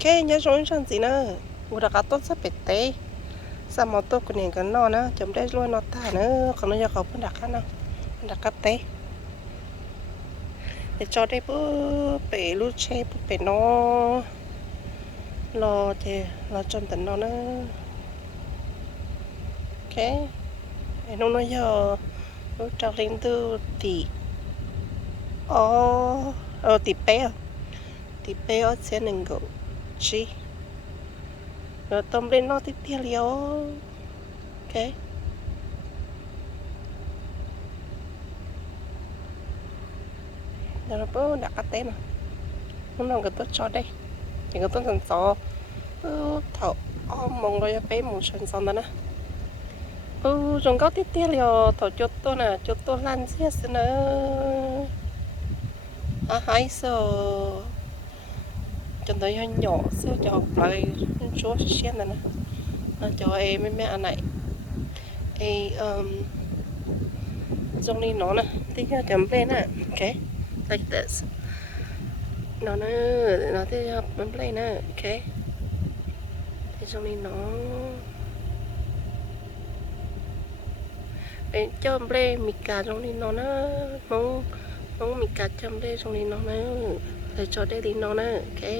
Che nhớ rồi chẳng gì nữa. Ủa đã cả tốt sắp bệt tế. Sao mà tốt của nền gần nó nữa. Chấm đây luôn nó ta nữa. Còn nó cho khẩu phân đặc khác nào. Đặc cấp tế. Để cho đây bố bể lúc chê bố bể nó. Lo thì lo trong tận nó nữa. Ok. Để nó nói giờ. Lúc trao linh tư tỷ. Tỷ bế à. Tỷ bế ở trên nền gỗ. Chị. Rồi tôm lên nó tí tia liêu. Ok. Rồi bố đặt cái tên à. Hôm nào cái tốt cho đây. Thì cái tốt dần gió. Thảo mong rồi bé mong sân xong đó nè. Chúng có tí tia liêu. Thảo chốt tôi nè. Chốt tôi lan xếp xin nữa. Hãy sợ. Cho tới hơi nhỏ xưa cho học lại chúa xếp này nè. Cho em mấy anh này. Trong này nó nè. Tí cho chấm lên nè. Ok. Like this. Nó tí cho chấm lên nè. Ok. Thì trong này nó. Bên chấm lên mì cà trong này nó nè. Mong mì cà chấm lên trong này nó nè. Để cho đây đi nó nè. Ok.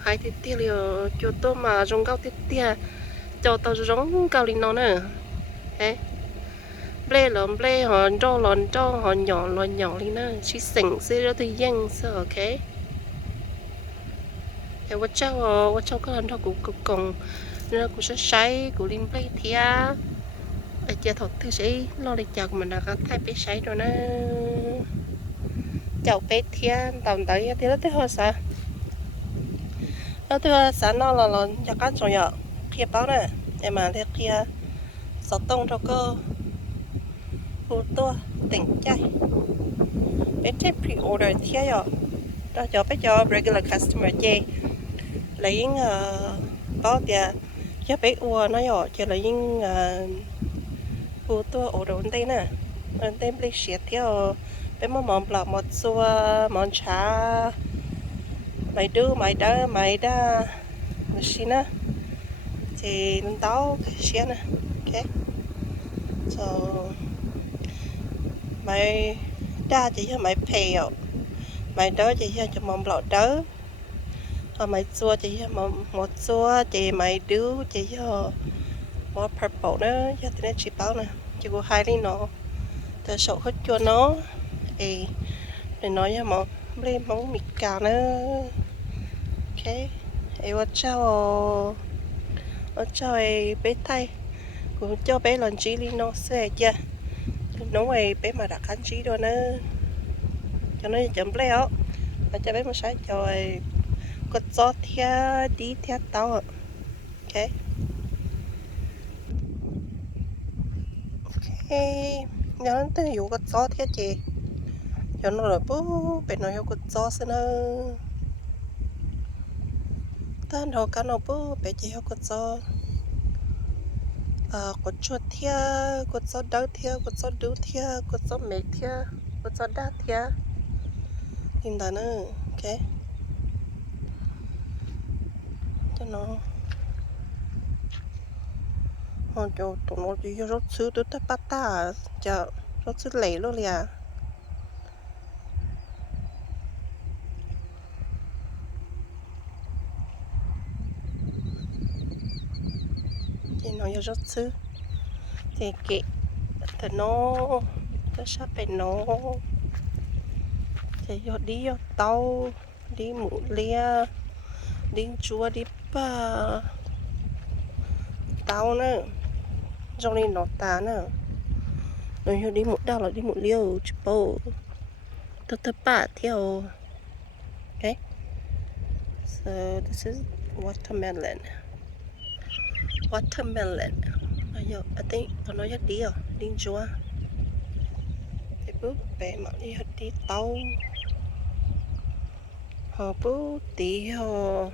Hai tí tia liều cho tôi mà rong cao tí tia. Cho tao rong cao lên nó nè. Ok. Ble lon ble hòn cho hòn nhỏ đi nè, chỉ sỉnh sẽ ra thì giang sao ok. Thì vợ cháu có lần đó cũng còn nó cũng sẽ say cũng liên play thia. Để chia thuật thứ sẽ lo đi chào mình đã có thay bé say rồi nè. Chào bé thia tầm tới thì nó tới hơi sao? Nó tới sao nó là cho các chỗ nhỏ kia báo nè, em mà theo kia sọt tông cho cơ. Phụ tua tỉnh chạy bé take pre-order thế rồi đó cho bé cho regular customer chê lấy bao tiền cho bé ua nó rồi cho lấy phụ tua order bên đây nè bên đây lấy shit theo bé món bọc một xua món chả mày đỡ là xin á thì tao shit nè ok so mày đa chỉ cho mày phèo mày đỡ chỉ cho mong lọ đỡ mày xua chỉ cho một xua chỉ mày đứa chỉ cho một purple nữa cho tụi nó chỉ báo nè chỉ có hai đi nó từ sổ hết cho nó để nói cho mong lên mong mịt cả nữa ok em cho bé tay cũng cho bé lần chỉ đi nó xe chưa nó ngoài bé mà đặt khán trí rồi nữa cho nó chấm leo và cho bé mà sáng rồi có gió theo đi theo tao ok nhớ nó tới có gió theo chị cho nó là bố bé nói có gió xin ơ tên họ cả nó bố bé chỉ có gió có chuột theo có gió đau theo có gió đu theo có gió mệt theo có gió đá theo nhìn ta nữa ok cho nó họ cho tụi nó chỉ rốt sữa tới tới pata cho rốt sữa lẻ luôn liền thì nó cho rốt sữa thì kệ thì nó sắp phải nó thì cho đi cho tàu đi mũ lia đi chua đi ba tàu nữa trong này nó tá nữa rồi cho đi mũ đào là đi mũ liêu chụp bộ tôi bả theo okay so this is watermelon I think nó rất đi à đi chua thì bước về mà đi tàu họ bố tí họ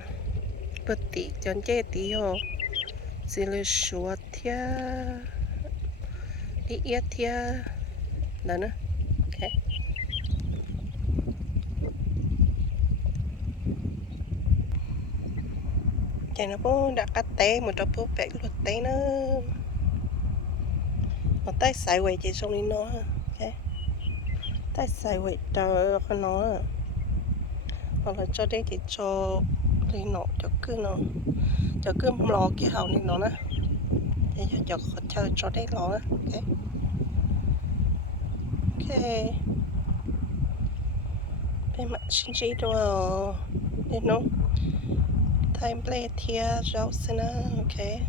bố tí chân chế tí họ xin lỗi số thia đi yết thia đó nữa ok chạy nó bố đã cắt té một trò bố bẹt luật té nó mà tay xài quậy chỉ trong đi nó ok tay xài quậy cho con nó hoặc là cho đây thì cho đi nó cho cứ lo cái hậu này nó nè để cho đây lo nè ok ok bên mặt xin chỉ đồ để nó time play here, Josina, okay.